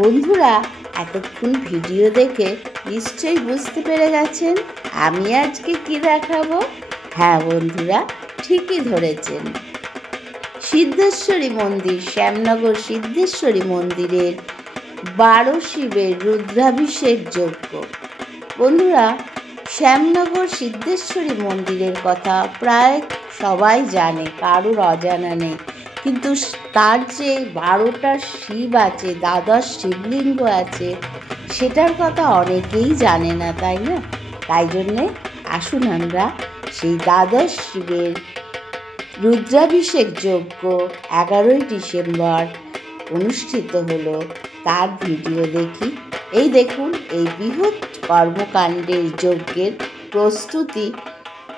বন্ধুরা, এতক্ষণ ভিডিও দেখে নিশ্চয়ই বুঝতে পেরে গেছেন আমি আজকে কি দেখাবো। হ্যাঁ বন্ধুরা, ঠিকই ধরেছেন। সিদ্ধেশ্বরী মন্দির, শ্যামনগর সিদ্ধেশ্বরী মন্দিরের 12 শিবের রুদ্রাভিষেক যজ্ঞ। বন্ধুরা, শ্যামনগর সিদ্ধেশ্বরী মন্দিরের কথা প্রায় সবাই জানে, কারোর অজানা নেই। কিন্তু তার যে 12টা শিব আছে, 12 শিবলিঙ্গ আছে, সেটার কথা অনেকেই জানে না, তাই না? তাই জন্যে আসুন আমরা সেই 12 শিবের রুদ্রাভিষেক যজ্ঞ 11ই ডিসেম্বর অনুষ্ঠিত হলো, তার ভিডিও দেখি। এই দেখুন, এই বৃহৎ কর্মকাণ্ডের যজ্ঞের প্রস্তুতি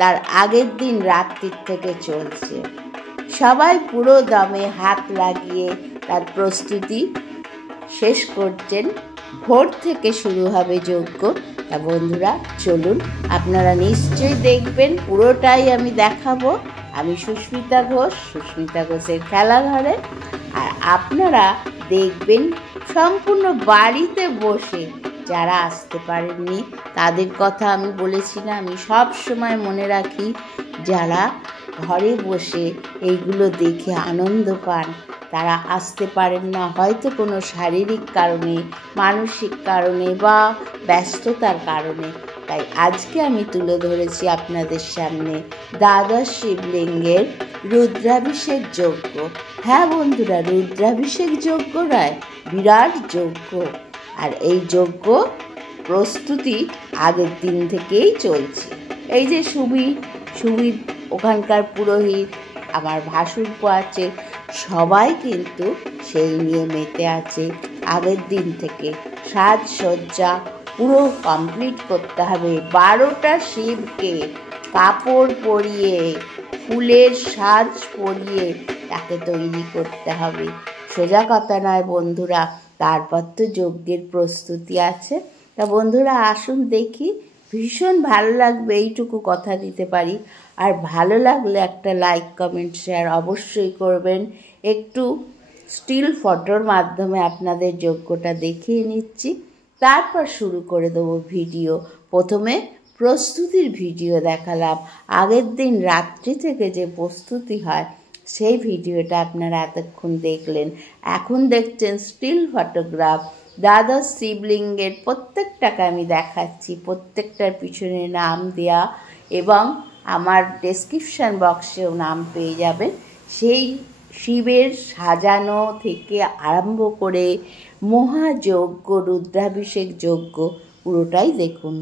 তার আগের দিন রাত্রির থেকে চলছে। সবাই পুরো দমে হাত লাগিয়ে তার প্রস্তুতি শেষ করছেন। ভোর থেকে শুরু হবে যজ্ঞ। তা বন্ধুরা, চলুন, আপনারা নিশ্চয়ই দেখবেন, পুরোটাই আমি দেখাবো। আমি সুস্মিতা ঘোষ, সুস্মিতা ঘোষের খেলাঘরে। আর আপনারা দেখবেন সম্পূর্ণ বাড়িতে বসে। যারা আসতে পারেননি তাদের কথা আমি বলেছি না, আমি সব সময় মনে রাখি, যারা ঘরে বসে এইগুলো দেখে আনন্দ পান, তারা আসতে পারেন না হয়তো কোনো শারীরিক কারণে, মানসিক কারণে বা ব্যস্ততার কারণে। তাই আজকে আমি তুলে ধরেছি আপনাদের সামনে 12 শিবলিঙ্গের রুদ্রাভিষেক যজ্ঞ। হ্যাঁ বন্ধুরা, রুদ্রাভিষেক যজ্ঞ নয়, বিরাট যজ্ঞ। আর এই যজ্ঞ প্রস্তুতি আগের দিন থেকেই চলছে। এই যে সুবি ওখানকার পুরোহিত, আমার ভাসুরপো আছে, সবাই কিন্তু সেই নিয়ে মেতে আছে আগের দিন থেকে। সাজসজ্জা পুরো কমপ্লিট করতে হবে। 12টা শিবকে কাপড় পরিয়ে, ফুলের সাজ পরিয়ে তাকে তৈরি করতে হবে। সোজা কথা নয় বন্ধুরা, তারপর তো যজ্ঞের প্রস্তুতি আছে। তা বন্ধুরা আসুন দেখি, ভীষণ ভালো লাগবে, এইটুকু কথা দিতে পারি। আর ভালো লাগলে একটা লাইক, কমেন্ট, শেয়ার অবশ্যই করবেন। একটু স্টিল ফটোর মাধ্যমে আপনাদের যজ্ঞটা দেখিয়ে নিচ্ছি, তারপর শুরু করে দেবো ভিডিও। প্রথমে প্রস্তুতির ভিডিও দেখালাম, আগের দিন রাত্রি থেকে যে প্রস্তুতি হয় সেই ভিডিওটা আপনারা এতক্ষণ দেখলেন। এখন দেখছেন স্টিল ফটোগ্রাফ। 12 শিবলিঙ্গের প্রত্যেকটাকে আমি দেখাচ্ছি, প্রত্যেকটার পিছনে নাম দেয়া, এবং আমার ডেসক্রিপশান বক্সেও নাম পেয়ে যাবেন। সেই শিবের সাজানো থেকে আরম্ভ করে মহাযজ্ঞ, রুদ্রাভিষেক যজ্ঞ পুরোটাই দেখুন।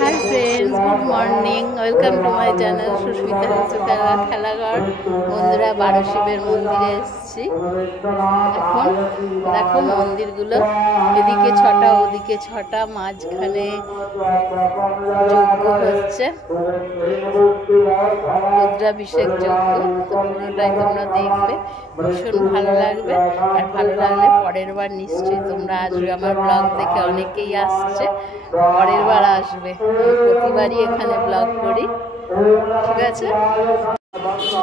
Hi friends, good morning, welcome to my channel Susmita ঘোষের খেলাঘর। বন্ধুরা, 12 শিবের মন্দিরে এসেছি। এখন দেখো মন্দিরগুলো, এদিকে 6টা, ওদিকে 6টা, মাঝখানে যজ্ঞ হচ্ছে, রুদ্রাভিষেক যজ্ঞ। তো পুরোটাই তোমরা দেখবে, ভীষণ ভালো লাগবে। আর ভালো লাগলে পরের বার নিশ্চয়ই তোমরা আসবে। আমার ব্লগ দেখে অনেকেই আসছে, পরের বার আসবে। আমি প্রতিবারই এখানে ব্লগ করি, ঠিক আছে?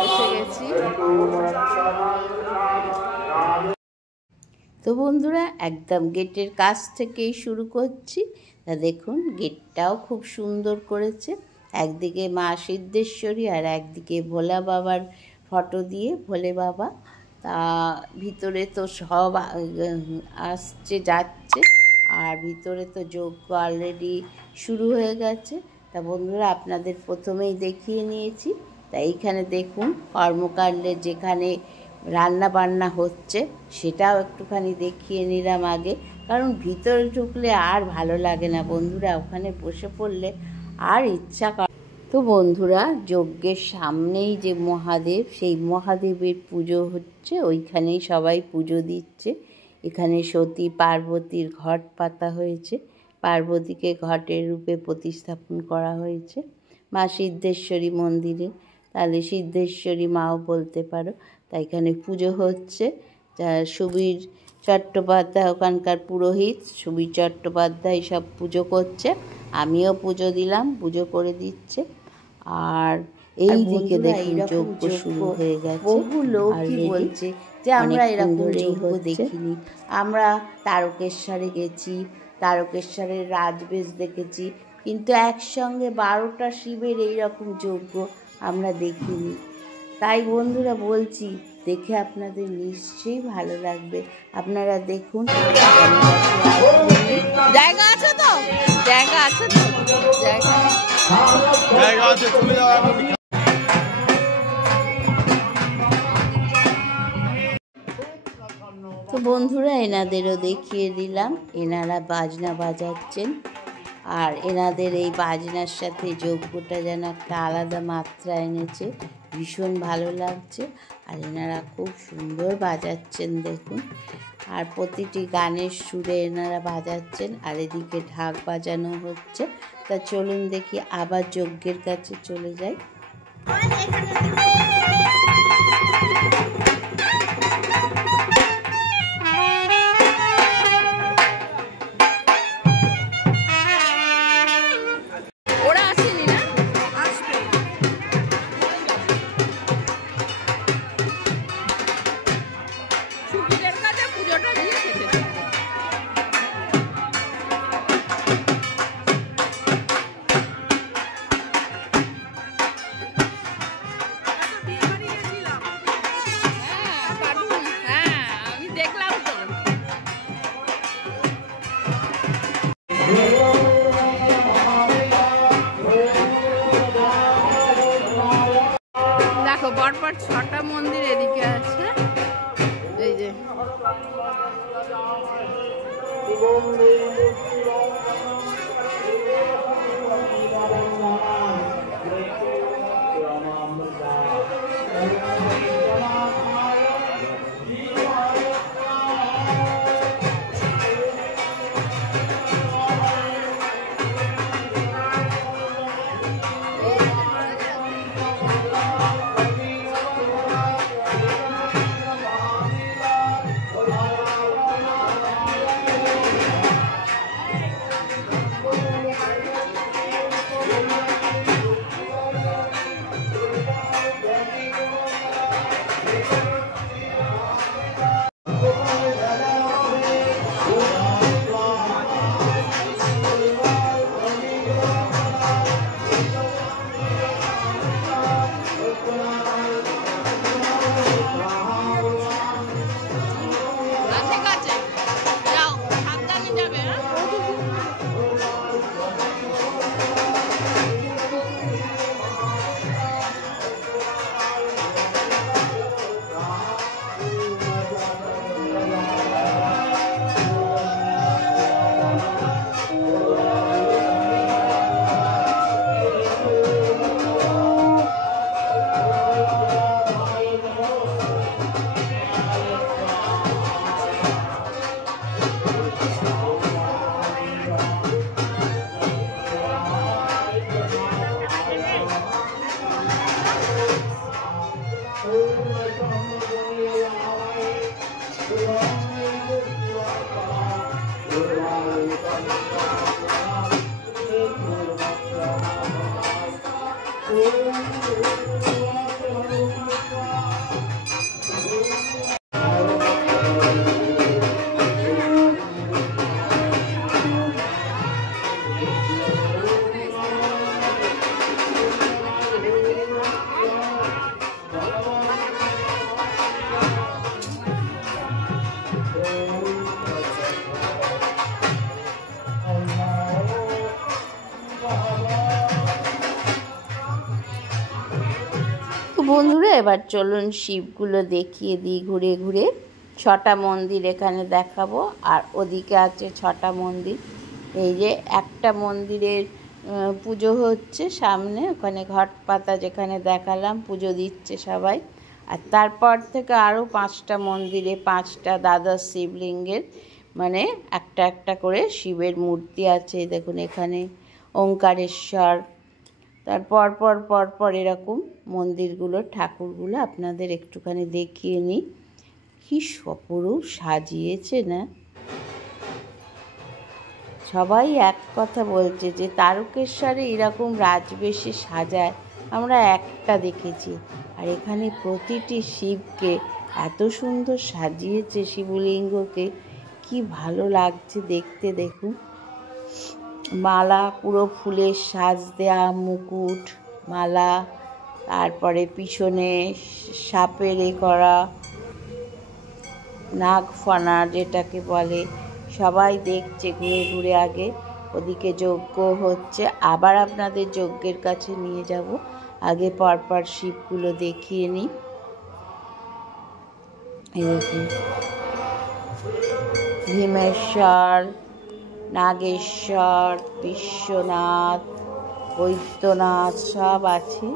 এসে গেছি। তো বন্ধুরা একদম গেটের কাছ থেকেই শুরু করছি। তা দেখুন গেটটাও খুব সুন্দর করেছে, একদিকে মা সিদ্ধেশ্বরী আর একদিকে ভোলা বাবার ফটো দিয়ে ভোলে বাবা। তা ভিতরে তো সব আসছে যাচ্ছে, আর ভিতরে তো যজ্ঞ অলরেডি শুরু হয়ে গেছে। তা বন্ধুরা আপনাদের প্রথমেই দেখিয়ে নিয়েছি। তা এইখানে দেখুন কর্মকাণ্ডে যেখানে রান্না বান্না হচ্ছে সেটাও একটুখানি দেখিয়ে নিলাম আগে, কারণ ভিতরে ঢুকলে আর ভালো লাগে না বন্ধুরা, ওখানে বসে পড়লে আর ইচ্ছা করে। তো বন্ধুরা যজ্ঞের সামনেই যে মহাদেব, সেই মহাদেবের পুজো হচ্ছে, ওইখানেই সবাই পুজো দিচ্ছে। এখানে সতী পার্বতীর ঘট পাতা হয়েছে, পার্বতীকে ঘটের রূপে প্রতিস্থাপন করা হয়েছে মা সিদ্ধেশ্বরী মন্দিরে, তাহলে সিদ্ধেশ্বরী মাও বলতে পারো। তাই এখানে পুজো হচ্ছে। সুবীর চট্টোপাধ্যায় ওখানকার পুরোহিত, সুবীর চট্টোপাধ্যায় সব পুজো করছে, আমিও পুজো দিলাম, পুজো করে দিচ্ছে। আর এই দিকে দেখুন যজ্ঞ শুরু হয়ে গেছে। বহু লোকই বলছে যে আমরা এরকম যজ্ঞ দেখিনি, আমরা তারকেশ্বরে গেছি, তারকেশ্বরের রাজবেশ দেখেছি, কিন্তু একসঙ্গে 12টা শিবের এইরকম যজ্ঞ আমরা দেখিনি। তাই বন্ধুরা বলছি, দেখে আপনাদের নিশ্চয়ই ভালো লাগবে। আপনারা দেখুন। জায়গা আছে তো, জায়গা আছে তো, জায়গা আছে, চলে যাও। তো বন্ধুরা এনাদেরও দেখিয়ে দিলাম, এনারা বাজনা বাজাচ্ছেন, আর এনাদের এই বাজনার সাথে যজ্ঞটা যেন একটা আলাদা মাত্রা এনেছে, ভীষণ ভালো লাগছে। আর এনারা খুব সুন্দর বাজাচ্ছেন দেখুন, আর প্রতিটি গানের সুরে এনারা বাজাচ্ছেন, আর এদিকে ঢাক বাজানো হচ্ছে। তা চলুন দেখি, আবার যজ্ঞের কাছে চলে যাই। দেখো পরপর 6টা মন্দির এদিকে আছে, এই যে বন্ধুরা এবার চলুন শিবগুলো দেখিয়ে দিই ঘুরে ঘুরে। 6টা মন্দির এখানে দেখাবো, আর ওদিকে আছে 6টা মন্দির। এই যে একটা মন্দিরের পুজো হচ্ছে সামনে, ওখানে ঘট পাতা যেখানে দেখালাম পুজো দিচ্ছে সবাই। আর তারপর থেকে আরও 5টা মন্দিরে 5টা দ্বাদশ শিবলিঙ্গের মানে একটা একটা করে শিবের মূর্তি আছে। দেখুন এখানে ওঙ্কারেশ্বর, তারপর পর এরকম মন্দিরগুলো ঠাকুরগুলো আপনাদের একটুখানি দেখিয়ে নিই। কি অপরূপ সাজিয়েছে না, সবাই এক কথা বলছে যে তারকেশ্বরে এরকম রাজবেশে সাজায় আমরা একটা দেখেছি, আর এখানে প্রতিটি শিবকে এত সুন্দর সাজিয়েছে, শিবলিঙ্গকে কি ভালো লাগছে দেখতে। দেখুন মালা, পুরো ফুলের সাজ দেয়া মুকুট মালা, তারপরে পিছনে সাপের করা নাগফানা যেটাকে বলে, সবাই দেখছে ঘুরে ঘুরে। আগে ওদিকে যজ্ঞ হচ্ছে, আবার আপনাদের যজ্ঞের কাছে নিয়ে যাব। আগে পরপর শিবগুলো দেখিয়ে নিই। এই দেখুন ভীমেশ্বর, নাগেশ্বর, বিশ্বনাথ, বৈদ্যনাথ সব আছে।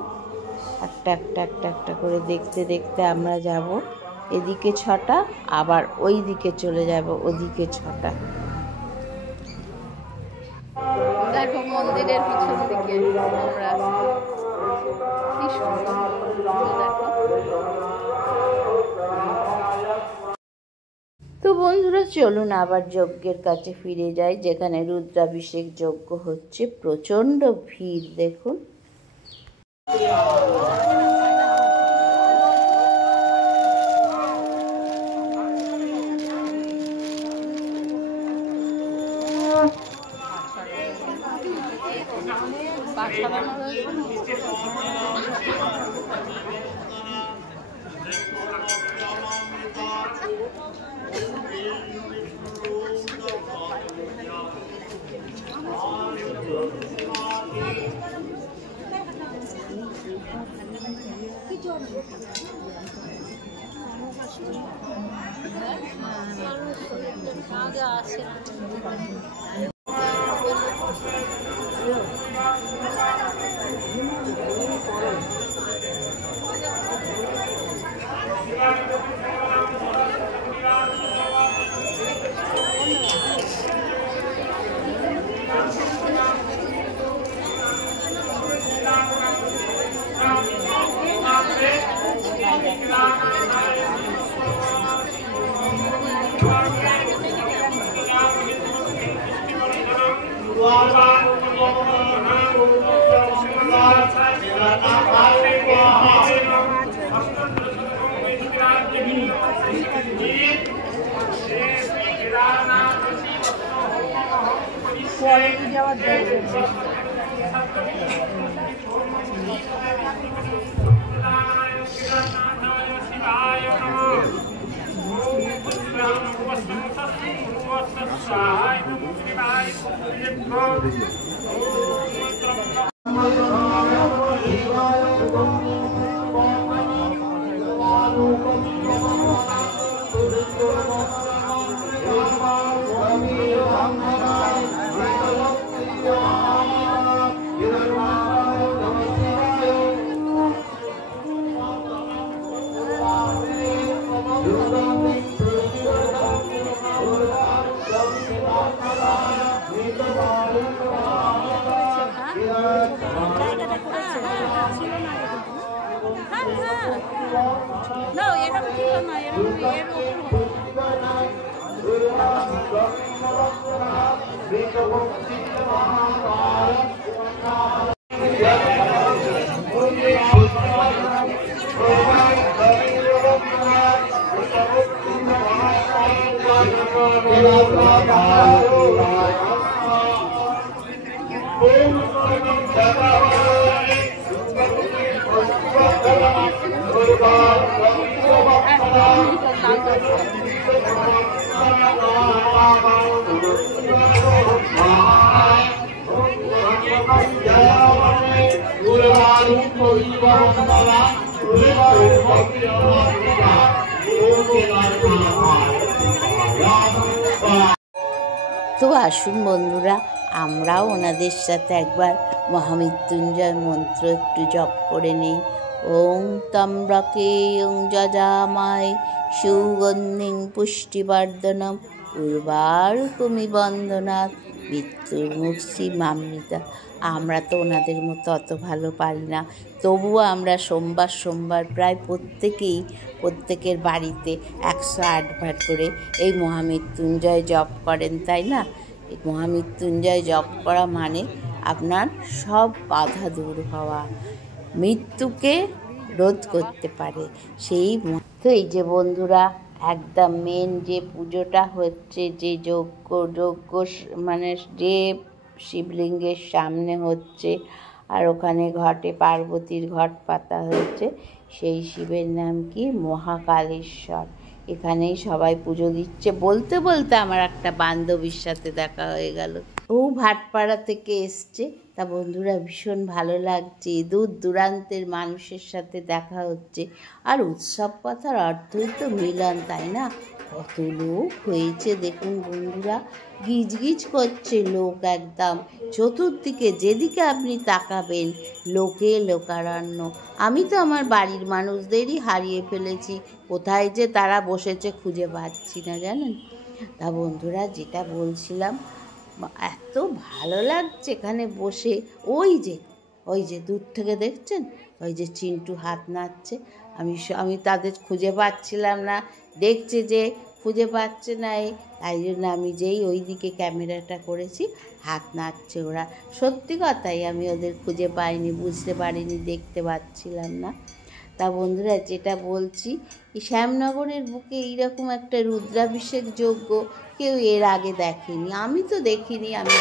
একটা করে দেখতে দেখতে আমরা যাব। এদিকে 6টা, আবার ওই দিকে চলে যাব, ওদিকে 6টা। দেখো মন্দিরের পিছন দিকে আমরা কি সুন্দর দেখো। তো বন্ধুরা চলুন আবার যজ্ঞের কাছে ফিরে যাই, যেখানে রুদ্রাভিষেক যজ্ঞ হচ্ছে। প্রচণ্ড ভিড় দেখুন। তো আসুন বন্ধুরা, আমরাও ওনাদের সাথে একবার মহামৃত্যুঞ্জয় মন্ত্র একটু জপ করে নিই। ওং ত্র্যম্বকে ওং যজামহে সুগন্ধিং পুষ্টিবর্ধনম উর্বারুকমিব বন্দনাৎ মৃত্যুর্মুক্ষীমামৃতা। আমরা তো ওনাদের মতো অত ভালো পারি না, তবুও আমরা সোমবার সোমবার প্রায় প্রত্যেকের বাড়িতে 108 বার করে এই মহামৃত্যুঞ্জয় জপ করেন, তাই না? এই মহামৃত্যুঞ্জয় জপ করা মানে আপনার সব বাধা দূর হওয়া, মৃত্যুকে রোধ করতে পারে। তো এই যে বন্ধুরা, একদম মেন যে পুজোটা হচ্ছে, যে যজ্ঞ মানে যে শিবলিঙ্গের সামনে হচ্ছে, আর ওখানে ঘটে পার্বতীর ঘট পাতা হয়েছে, সেই শিবের নাম কি? মহাকালেশ্বর। এখানেই সবাই পুজো দিচ্ছে। বলতে বলতে আমার একটা বান্ধবীর সাথে দেখা হয়ে গেল। ও ভাটপাড়া থেকে এসছে। তা বন্ধুরা, ভীষণ ভালো লাগছে, দূর দূরান্তের মানুষের সাথে দেখা হচ্ছে। আর উৎসব কথার অর্থই তো মিলন, তাই না? কত লোক হয়েছে দেখুন বন্ধুরা, গিজ গিজ করছে লোক একদম। চতুর্দিকে যেদিকে আপনি তাকাবেন লোকে লোকারণ্য। আমি তো আমার বাড়ির মানুষদেরই হারিয়ে ফেলেছি, কোথায় যে তারা বসেছে খুঁজে পাচ্ছি না, জানেন? তা বন্ধুরা, যেটা বলছিলাম, এত ভালো লাগছে এখানে বসে। ওই যে দূর থেকে দেখছেন, ওই যে চিন্টু হাত নাড়ছে। আমি তাদের খুঁজে পাচ্ছিলাম না, দেখছে যে খুঁজে পাচ্ছে না, তাই জন্য আমি যেই ওই দিকে ক্যামেরাটা করেছি, হাত নাড়ছে ওরা। সত্যি কথাই, আমি ওদের খুঁজে পাইনি, বুঝতে পারিনি, দেখতে পাচ্ছিলাম না। তা বন্ধুরা, যেটা বলছি, এই শ্যামনগরের বুকে এইরকম একটা রুদ্রাভিষেক যজ্ঞ কেউ এর আগে দেখেনি। আমি তো দেখিনি, আমি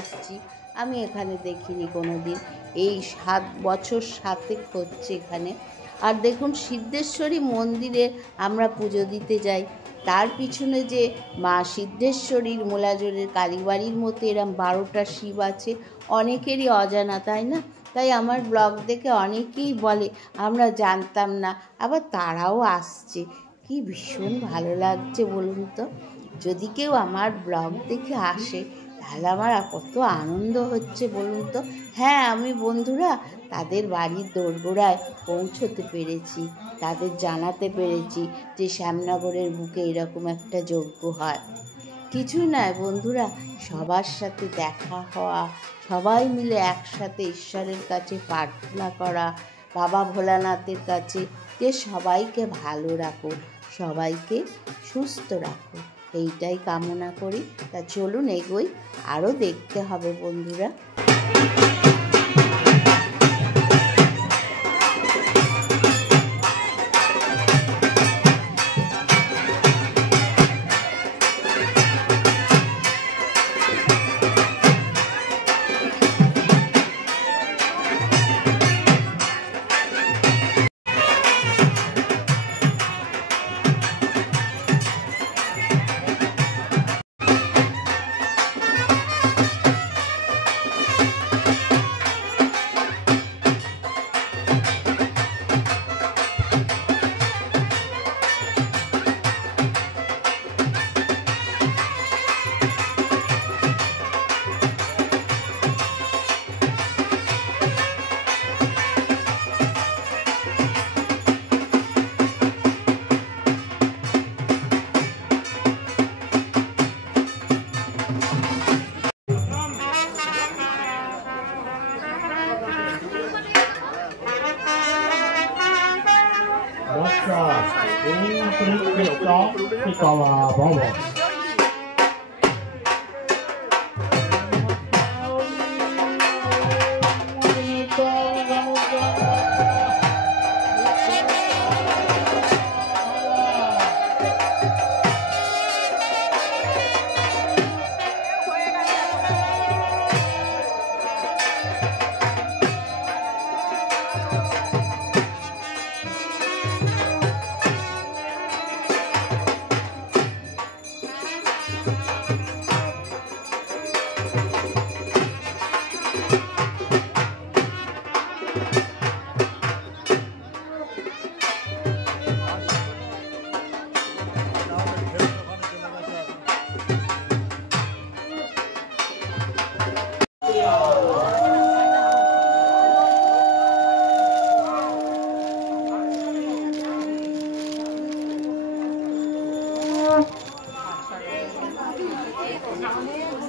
এসেছি, আমি এখানে দেখিনি কোনো দিন। এই 7 বছর সাথে হচ্ছে এখানে। আর দেখুন, সিদ্ধেশ্বরী মন্দিরে আমরা পুজো দিতে যাই, তার পিছনে যে মা সিদ্ধেশ্বরীর মোলাজোরের কালীবাড়ির মতো এরম 12টা শিব আছে, অনেকেরই অজানা, তাই না? তাই আমার ব্লগ দেখে অনেকেই বলে আমরা জানতাম না, আবার তারাও আসছে। কি ভীষণ ভালো লাগছে বলুন তো। যদি কেউ আমার ব্লগ দেখে আসে, তাহলে আমার কত আনন্দ হচ্ছে বলুন তো। হ্যাঁ, আমি বন্ধুরা তাদের বাড়ির দোরগোড়ায় পৌঁছতে পেরেছি, তাদের জানাতে পেরেছি যে শ্যামনগরের বুকে এরকম একটা যজ্ঞ হয়। কিছুই নয় বন্ধুরা, সবার সাথে দেখা হওয়া, সবাই মিলে একসাথে ঈশ্বরের কাছে প্রার্থনা করা, বাবা ভোলানাথের কাছে যে সবাইকে ভালো রাখো, সবাইকে সুস্থ রাখো, এইটাই কামনা করি। তা চলুন এগোই, আরও দেখতে হবে বন্ধুরা।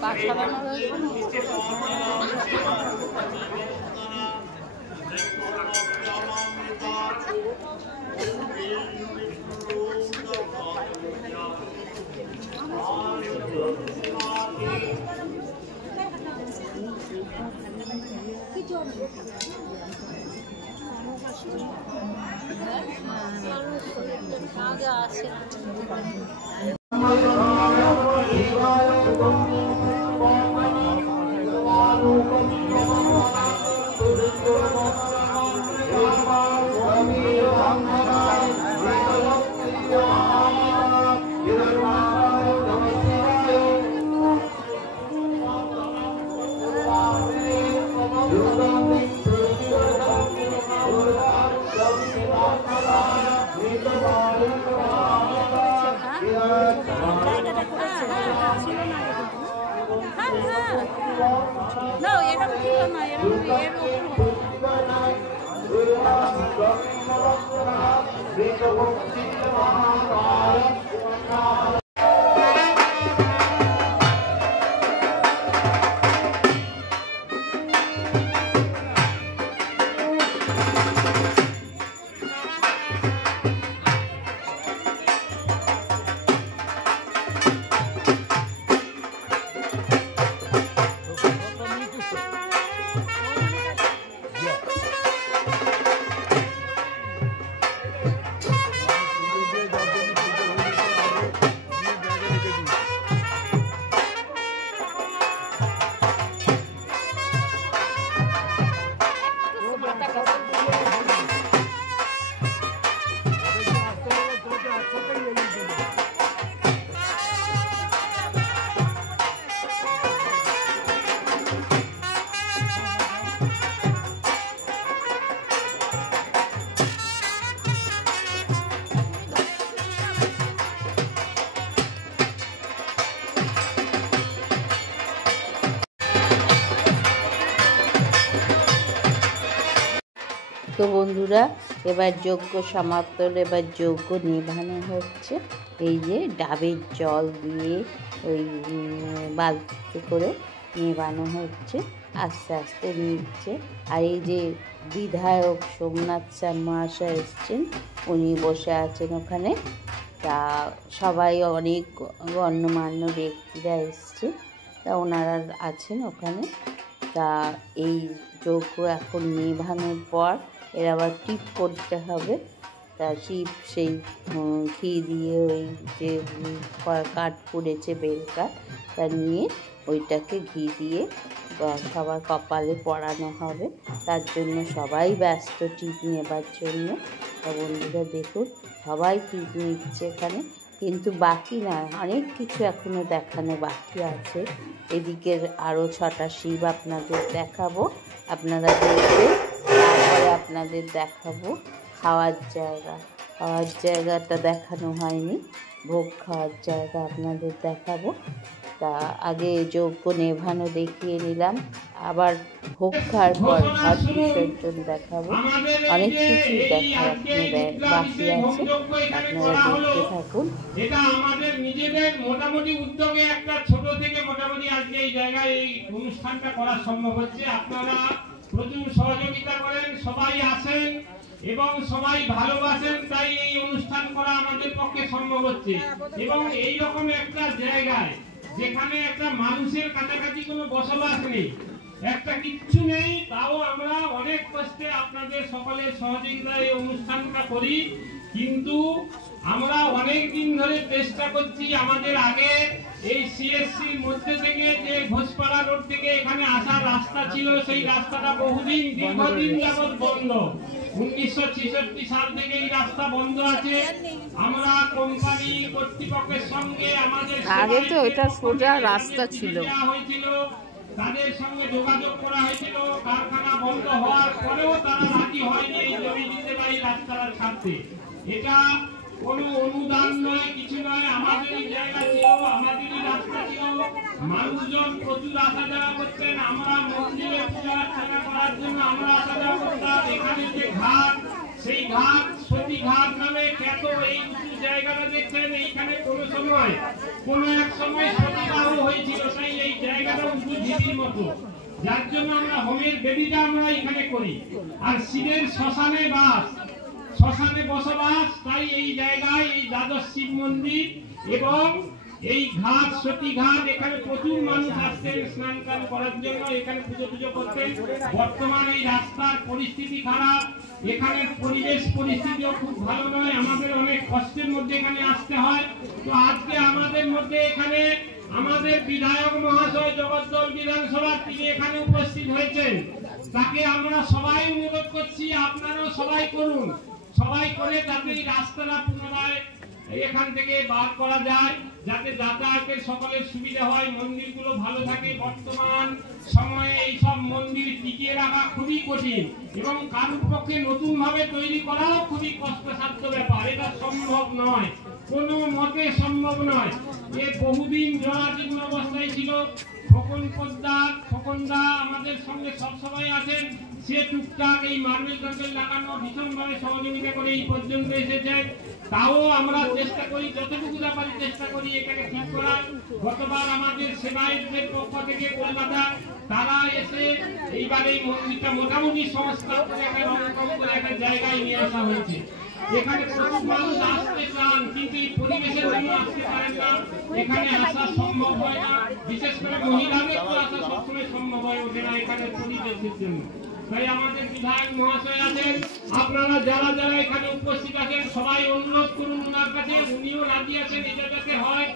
বাসা বানানো আগে আসে তো বন্ধুরা, এবার যজ্ঞ সমাপ্ত হলো। এবার যজ্ঞ নেভানো হচ্ছে। এই যে ডাবের জল দিয়ে ওই বালতিতে করে নেভানো হচ্ছে, আস্তে আস্তে নিচ্ছে। আর এই যে বিধায়ক সোমনাথ স্যার মহাশয় এসছেন, উনি বসে আছেন ওখানে। তা সবাই অনেক গণ্যমান্য ব্যক্তিরা এসছে, তা ওনারা আছেন ওখানে। তা এই যজ্ঞ এখন নেভানোর পর এর আবার টিপ করতে হবে। তা টিপ সেই ঘি দিয়ে ওই যে কাঠ পড়েছে বেল কাঠ, তা নিয়ে ওইটাকে ঘি দিয়ে সবার কপালে পরানো হবে। তার জন্য সবাই ব্যস্ত টিপ নেবার জন্য। তা বন্ধুরা দেখুন, সবাই টিপ নিচ্ছে এখানে, কিন্তু বাকি না, অনেক কিছু এখনও দেখানো বাকি আছে। এদিকের আরও 6টা শিব আপনাদের দেখাবো, আপনারা দেখবেন। তারপরে আপনাদের দেখাবো খাওয়ার জায়গা। খাওয়ার জায়গাটা দেখানো হয়নি, ভোগ খাওয়ার জায়গা আপনাদের দেখাবো। তা আগে যজ্ঞ নেভানো দেখিয়ে নিলাম, আবার ভোগ খাওয়ার পর ঘট বিসর্জন দেখাবো। অনেক কিছু দেখার বাকি আছে, আপনারা দেখতে থাকুন। এটা আমাদের নিজেদের মোটামুটি উদ্যোগে একটা ছোট থেকে মোটামুটি আজকে এই জায়গায় এই অনুষ্ঠানটা করা সম্ভব হচ্ছে। আপনারা প্রচুর সহযোগিতা করেন, সবাই আসেন এবং সবাই ভালোবাসেন, তাই এই অনুষ্ঠান করা আমাদের পক্ষে সম্ভব হচ্ছে। এবং এই রকম একটা জায়গায় যেখানে একটা মানুষের কাছাকাছি কোনো বসবাস নেই, একটা কিচ্ছু নেই, তাও আমরা অনেক কষ্টে আপনাদের সকলের সহযোগিতায় এই অনুষ্ঠানটা করি। কিন্তু আমরা অনেক দিন ধরে চেষ্টা করছি। আমাদের আগে এই সিএসসির মধ্যে থেকে যে ঘোষপাড়া রোড থেকে এখানে আসার রাস্তা ছিল, সেই রাস্তাটা বহুদিন দীর্ঘদিন যাবৎ বন্ধ। 1966 সাল থেকে এই রাস্তা বন্ধ আছে। আমরা কোম্পানি কর্তৃপক্ষের সঙ্গে আমাদের আগে তো এটা সোজা রাস্তা ছিল, হয়েছিল, তাদের সঙ্গে যোগাযোগ করা হয়েছিল। কারখানা বন্ধ হওয়ার পরেও তারা রাজি হয়নি এই জমি দিতে বা এই রাস্তাটা ছাড়তে। এটা কোনো অনুদান নয়, কিছু নয়, আমাদেরই জায়গা ছিল, আমাদেরই রাস্তা ছিল। মানুষজন প্রচুর আসা যাওয়া করতেন। আমরা মন্দিরে পূজা অর্চনা করার জন্য আমরা আসা যাওয়া করতাম। এখানে যে ঘাট, সেই ঘাট সতী ঘাট নামে খ্যাত এই উঁচু জায়গাটা দেখছেন, এইখানে কোন এক সময় সতীদাহ হয়েছিল, তাই এই জায়গাটা উঁচু ঢিবির মতো, যার জন্য আমরা হোমের বেদিটা আমরা এখানে করি। আর শিবের শ্মশানে বসবাস, তাই এই জায়গায় এই দ্বাদশ শিব মন্দির এবং এই ঘাট সতী ঘাট, এখানে প্রচুর মানুষ আসতেন স্নান টান করার জন্য, এখানে পুজো করতেন। বর্তমানে এই রাস্তার পরিস্থিতি খারাপ, এখানে পরিবেশ পরিস্থিতিও খুব ভালো নয়, আমাদের অনেক কষ্টের মধ্যে এখানে আসতে হয়। তো আজকে আমাদের মধ্যে এখানে আমাদের বিধায়ক মহাশয় জগদ্দল বিধানসভার তিনি এখানে উপস্থিত হয়েছেন, তাকে আমরা সবাই অনুরোধ করছি আপনারাও সবাই করুন, সবাই করে যাতে এই রাস্তাটা পুনরায় এখান থেকে বার করা যায়, যাতে যাতায়াতের সকলের সুবিধা হয়, মন্দিরগুলো ভালো থাকে। বর্তমান সময়ে এই সব মন্দির টিকিয়ে রাখা খুবই কঠিন এবং কারোর পক্ষে নতুন ভাবে তৈরি করাও খুবই কষ্টসাধ্য ব্যাপার, এটা সম্ভব নয়, কোনো মতে সম্ভব নয়। এ বহুদিন জরাজীর্ণ অবস্থায় ছিল। খোকনদা আমাদের সঙ্গে সবসময় আছেন, সে টুকটাক এই মার্বেল টার্বেল লাগানো ভীষণভাবে সহযোগিতা করে এই পর্যন্ত এসেছে। তাও আমরা চেষ্টা করি, যতটুকু পারি চেষ্টা করি এখানে ঠিক করার। গতবার আমাদের সেবায়তদের পক্ষ থেকে কলকাতা তারা এসে এইবার এই মন্দিরটা মোটামুটি সংস্কার করে একটা জায়গায় নিয়ে আসা হয়েছে। এখানে প্রচুর মানুষ আসতে চান, কিন্তু এই পরিবেশের জন্য আসতে পারেন না, এখানে আসা সম্ভব হয় না, বিশেষ করে মহিলাদের তো আসা সবসময় সম্ভব হয়ে ওঠে না এখানে পরিবেশের জন্য। তাই আমাদের বিধায়ক মহাশয় আছেন, আপনারা যারা যারা এখানে উপস্থিত আছেন সবাই অনুরোধ করুন ওনার কাছে, উনিও রাজি আছেন এটা যাতে হয়,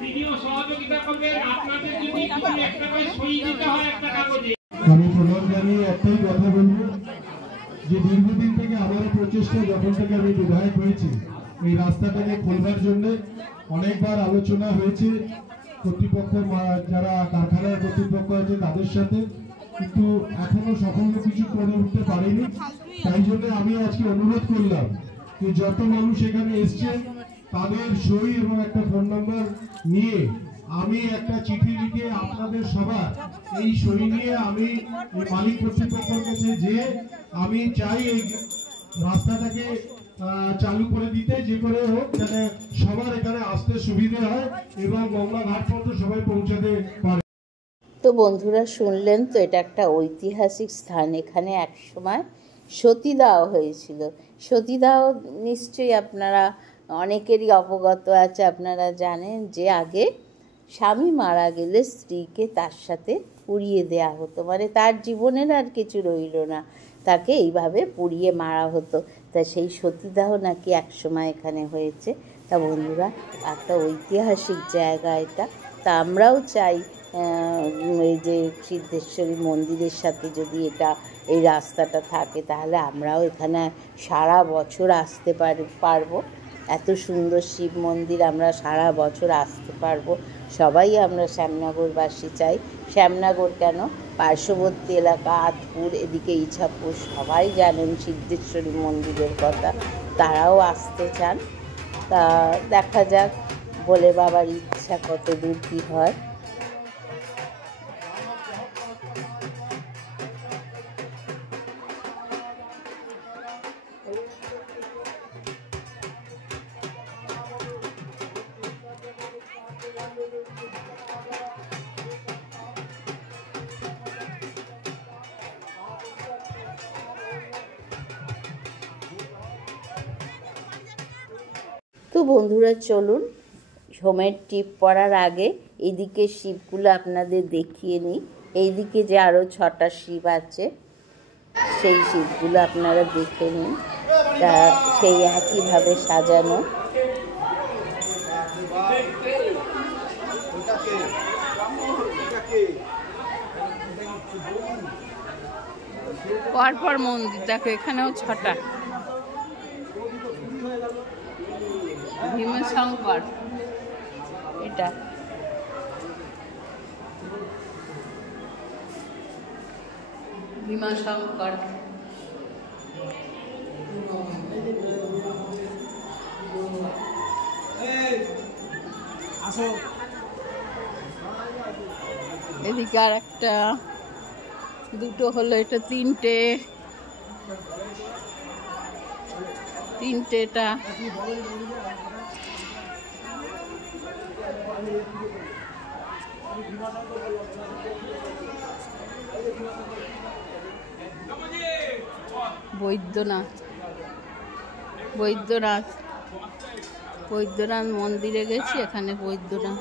তিনিও সহযোগিতা করবেন। আপনাদের যদি একটা করে সই দিতে হয় একটা কাগজে। আমি প্রণাম জানিয়ে একটাই কথা বলবো যে দীর্ঘদিন থেকে আমার প্রচেষ্টা, যখন থেকে আমি বিধায়ক হয়েছি, এই রাস্তাটাকে খোলবার জন্য অনেকবার আলোচনা হয়েছে কর্তৃপক্ষ, যারা কারখানার কর্তৃপক্ষ আছে তাদের সাথে, কিন্তু এখনো সফল কিছু করে উঠতে পারেনি। তাই জন্য আমি আজকে অনুরোধ করলাম যে যত মানুষ এখানে এসছে তাদের সই এবং একটা ফোন নাম্বার নিয়ে আমি একটা চিঠি লিখে আপনাদের সবার এই সই নিয়ে আমি মালিক কর্তৃপক্ষের কাছে যে আমি চাই এই রাস্তাটাকে চালু করে দিতে, যে করে হোক যাতে সবার এখানে আসতে সুবিধে হয় এবং গঙ্গা ঘাট পর্যন্ত সবাই পৌঁছাতে পারে। তো বন্ধুরা শুনলেন তো, এটা একটা ঐতিহাসিক স্থান, এখানে একসময় সতীদাহ হয়েছিল। সতীদাহ নিশ্চয়ই আপনারা অনেকেরই অবগত আছে, আপনারা জানেন যে আগে স্বামী মারা গেলে স্ত্রীকে তার সাথে পুড়িয়ে দেয়া হতো, মানে তার জীবনের আর কিছু রইল না, তাকে এইভাবে পুড়িয়ে মারা হতো। তা সেই সতীদাহ নাকি একসময় এখানে হয়েছে। তা বন্ধুরা, একটা ঐতিহাসিক জায়গা এটা। তা আমরাও চাই এই যে সিদ্ধেশ্বরী মন্দিরের সাথে যদি এই রাস্তাটা থাকে, তাহলে আমরাও এখানে সারা বছর আসতে পারবো। এত সুন্দর শিব মন্দির আমরা সারা বছর আসতে পারবো। সবাই আমরা শ্যামনগরবাসী চাই, শ্যামনগর কেন, পার্শ্ববর্তী এলাকা আতপুর, এদিকে ইছাপুর, সবাই জানেন সিদ্ধেশ্বরী মন্দিরের কথা, তারাও আসতে চান। তা দেখা যাক ভোলে বাবার ইচ্ছা কত দূর কী হয়। তো বন্ধুরা চলুন, হোমের টিপ পড়ার আগে এইদিকে শিবগুলো আপনাদের দেখিয়ে নিই। এইদিকে যে আরও 6টা শিব আছে, সেই শিবগুলো আপনারা দেখে নিন। তা সেই একইভাবে সাজানো। পরপর মন্দির দেখো, এখানেও 6টা। ভীমশঙ্কর এটা, ভীমশঙ্কর। এদিকে আর একটা, দুটো হলো, এটা 3টে, তিনটেটা বৈদ্যনাথ বৈদ্যনাথ বৈদ্যনাথ মন্দিরে গেছি, এখানে বৈদ্যনাথ।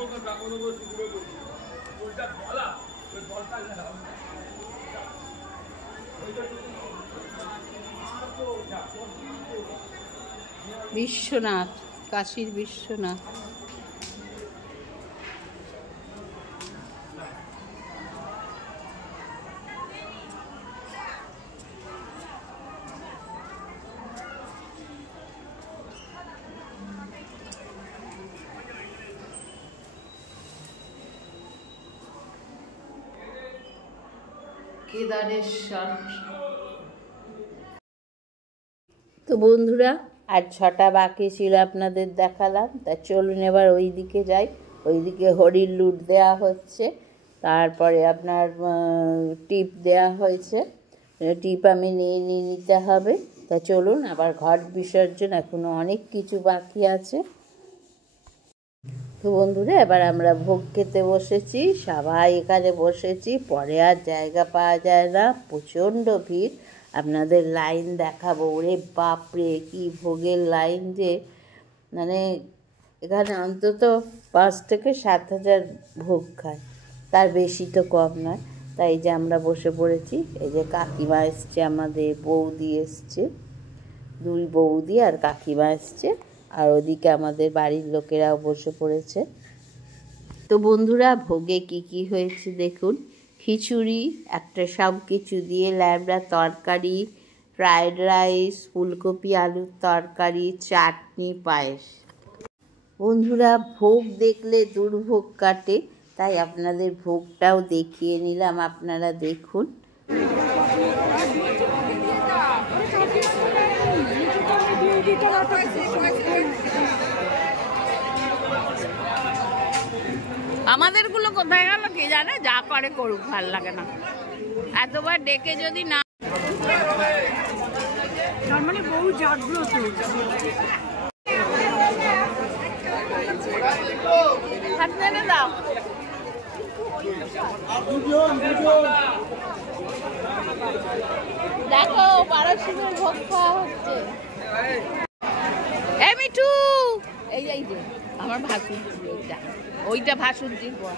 বিশ্বনাথ, কাশীর বিশ্বনাথ। কেদারেশ্বর। তো বন্ধুরা, আর 6টা বাকি ছিল আপনাদের দেখালাম, তা চলুন এবার ওই দিকে যাই। ওইদিকে হরির লুট দেওয়া হচ্ছে, তারপরে আপনার টিপ দেওয়া হয়েছে, টিপ আমি নিতে হবে। তা চলুন, আবার ঘট বিসর্জন এখনো অনেক কিছু বাকি আছে। তো বন্ধুরা, এবার আমরা ভোগ খেতে বসেছি, সবাই এখানে বসেছি, পরে আর জায়গা পাওয়া যায় না, প্রচণ্ড ভিড়। আপনাদের লাইন দেখাবো, ওরে বাপরে কি ভোগের লাইন যে, মানে এখানে অন্তত 5 থেকে 7,000 ভোগ খায়, তার বেশি তো কম নয়। তাই যে আমরা বসে পড়েছি, এই যে কাকিমা এসছে, আমাদের বৌদি এসছে, 2 বৌদি আর কাকিমা এসছে, আর ওদিকে আমাদের বাড়ির লোকেরাও বসে পড়েছে। তো বন্ধুরা, ভোগে কি কি হয়েছে দেখুন। খিচুড়ি, একটা সব কিছু দিয়ে ল্যাবড়া তরকারি, ফ্রায়েড রাইস, ফুলকপি আলুর তরকারি, চাটনি, পায়েস। বন্ধুরা, ভোগ দেখলে দুর্ভোগ কাটে, তাই আপনাদের ভোগটাও দেখিয়ে নিলাম, আপনারা দেখুন। আমাদেরগুলো কোথায় গেল কে জানে, যা করে করুক, ভাল লাগে না এতবার ডেকে যদি না। মানে বহু জাগ্রত। হাত মেরে দাও। দেখো, 12 ভোগ খাওয়া হচ্ছে। এই মিঠু, এই যে আমার ভাসুর, ওইটা ভাসুরজির বর।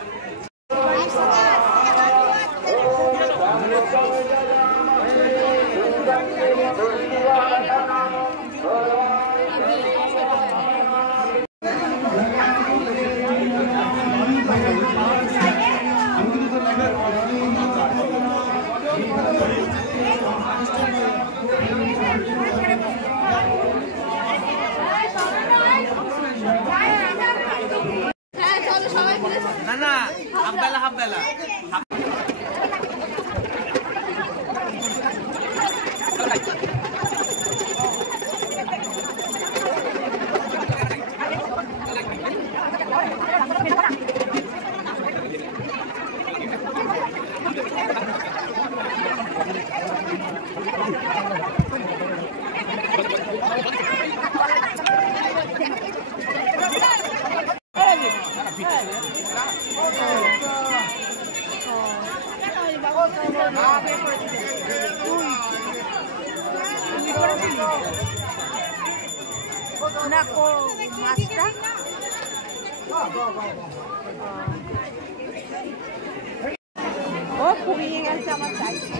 ও ফুরিয়ে গেছে আমার চাইছে,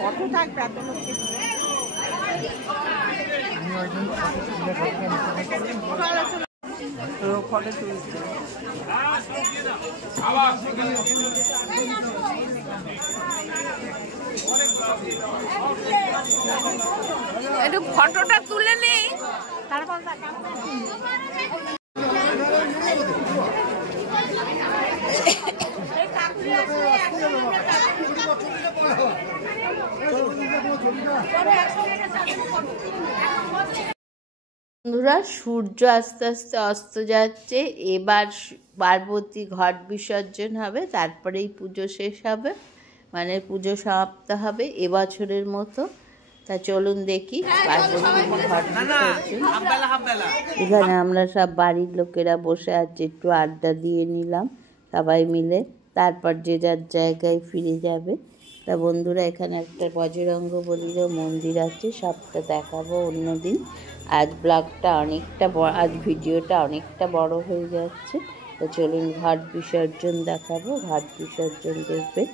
কত থাকবে এত লোককে। একটু ফটোটা তুলে নেই, তারপর বন্ধুরা, সূর্য আস্তে আস্তে অস্ত যাচ্ছে। এবার পার্বতী ঘট বিসর্জন হবে, তারপরেই পুজো শেষ হবে, মানে পুজো সমাপ্ত হবে এবছরের মতো। তা চলুন দেখি এখানে আমরা সব বাড়ির লোকেরা বসে আছি, একটু আড্ডা দিয়ে নিলাম সবাই মিলে, তারপর যে যার জায়গায় ফিরে যাবে। তা বন্ধুরা, এখানে একটা বজরঙ্গবলীরও মন্দির আছে, সবটা দেখাবো অন্যদিন। আজ ব্লগটা অনেকটা আজ ভিডিওটা অনেকটা বড় হয়ে যাচ্ছে। তো চলুন ঘাট বিসর্জন দেখাবো, ঘাট বিসর্জন দেখবে।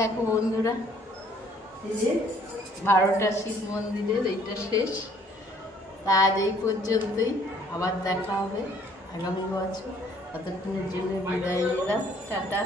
দেখো বন্ধুরা, এই যে 12টা শিব মন্দিরের এইটা শেষ। তা আজ এই পর্যন্তই, আবার দেখা হবে আগামী বছর। ততক্ষণের জন্য বিদায় নিলাম, টাটা।